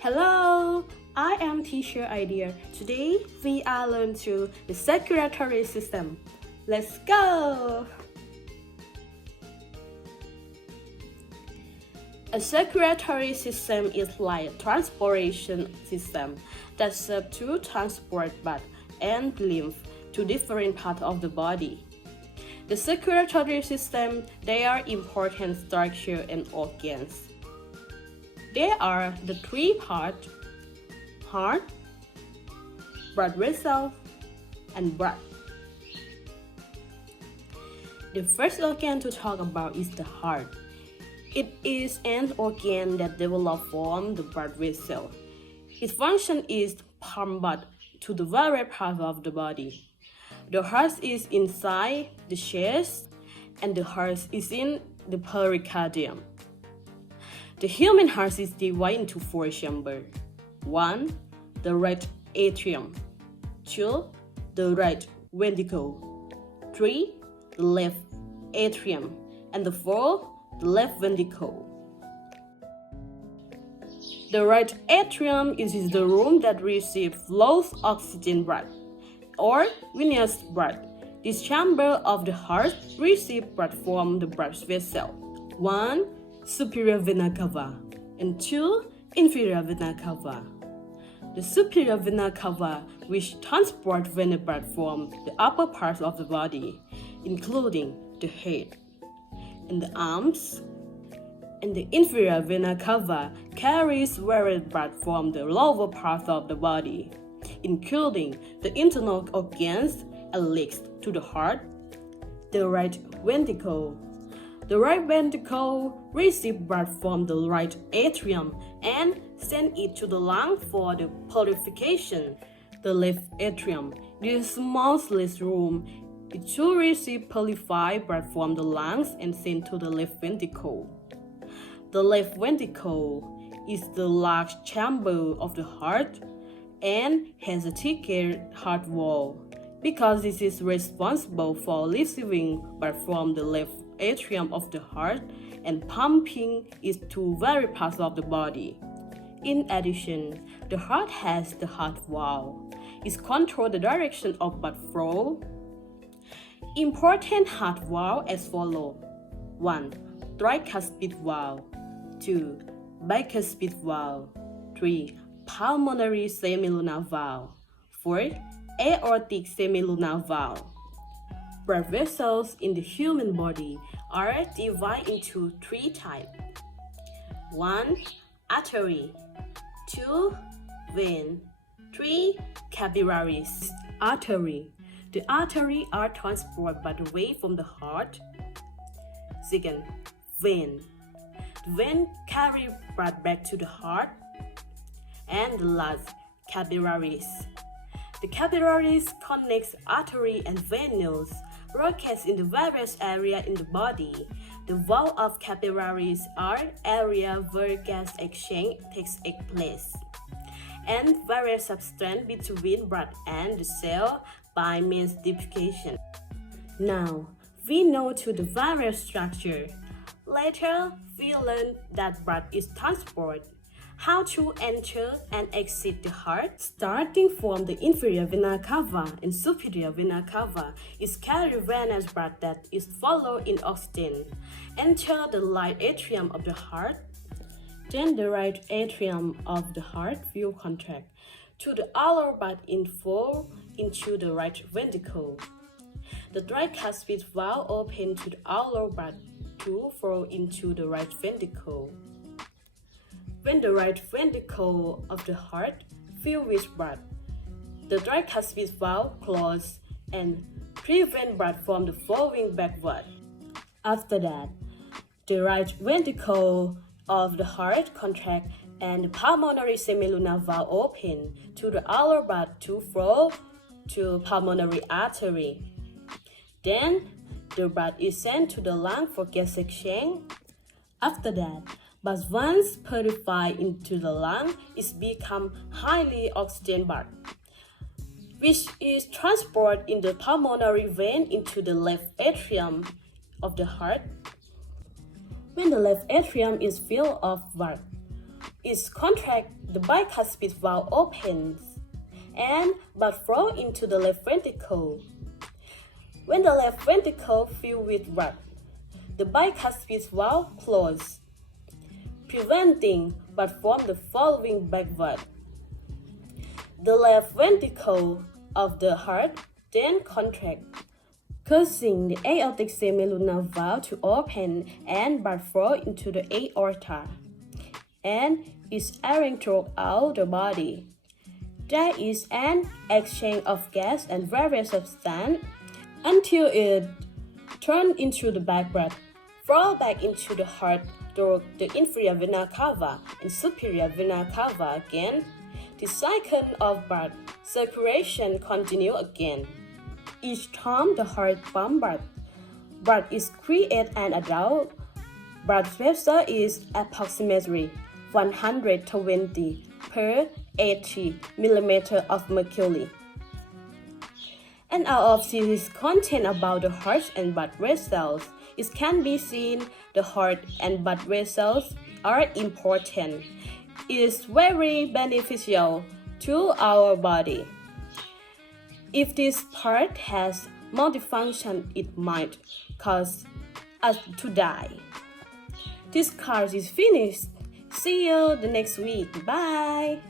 Hello, I am Teacher Idea. Today we are learning to the circulatory system. Let's go! A circulatory system is like a transportation system that serves to transport blood and lymph to different parts of the body. The circulatory system, they are important structure and organs. There are the three parts: heart, blood vessels, and blood. The first organ to talk about is the heart. It is an organ that develops from the blood vessel. Its function is to pump blood to the various parts of the body. The heart is inside the chest, and the heart is in the pericardium. The human heart is divided into four chambers. 1. The right atrium. 2. The right ventricle. 3. The left atrium. And the 4. The left ventricle. The right atrium is the room that receives low oxygen blood, or venous blood. This chamber of the heart receives blood from the blood vessel. 1. Superior vena cava, and 2. Inferior vena cava. The superior vena cava, which transports venous blood from the upper parts of the body, including the head and the arms, and the inferior vena cava carries various blood from the lower parts of the body, including the internal organs and legs to the heart. The right ventricle. The right ventricle receives blood from the right atrium and sends it to the lung for the purification. The left atrium, this smallest room, it should receive purified blood from the lungs and sent to the left ventricle. The left ventricle is the large chamber of the heart and has a thicker heart wall, because this is responsible for receiving blood from the left atrium of the heart and pumping it to various parts of the body. In addition, the heart has the heart valve. It controls the direction of blood flow. Important heart valve as follows: 1. Tricuspid valve. 2. Bicuspid valve. 3. Pulmonary semilunar valve. 4. Aortic semilunar valve. Blood vessels in the human body are divided into three types. 1. Artery. 2. Vein. 3. Capillaries. Artery. The arteries are transported blood away from the heart. 2. Vein. The vein carries blood back to the heart. And the last, capillaries. The capillaries connect artery and veins located in the various areas in the body. The wall of capillaries are areas where gas exchange takes place, and various substances between blood and the cell by means of diffusion. Now, we know to the various structure. Later, we learn that blood is transported, how to enter and exit the heart. Starting from the inferior vena cava and superior vena cava is carried venous blood that is followed in oxygen, enter the right atrium of the heart. Then the right atrium of the heart will contract to the allow blood inflow into the right ventricle. The tricuspid valve opens to allow blood to flow into the right ventricle. When the right ventricle of the heart fills with blood, the tricuspid valve closes and prevents blood from flowing backward. After that, the right ventricle of the heart contracts and the pulmonary semilunar valve opens to allow blood to flow to pulmonary artery. Then, the blood is sent to the lung for gas exchange. After that, but once purified into the lung, it becomes highly oxygen blood, which is transported in the pulmonary vein into the left atrium of the heart. When the left atrium is filled with blood, is contract, the bicuspid valve opens and blood flow into the left ventricle. When the left ventricle fills with blood, the bicuspid valve closes, preventing blood from the flowing backward. The left ventricle of the heart then contracts, causing the aortic semilunar valve to open and blood flow into the aorta, and is airing throughout the body. There is an exchange of gas and various substances until it turns into the back blood, flow back into the heart through the inferior vena cava and superior vena cava again. The cycle of blood circulation continues again. Each time the heart pumps blood is created and adult blood pressure is approximately 120 per 80 mm of mercury. And out of this content about the heart and blood vessels, it can be seen the heart and blood vessels are important. It is very beneficial to our body. If this part has malfunction, it might cause us to die. This course is finished. See you the next week. Bye.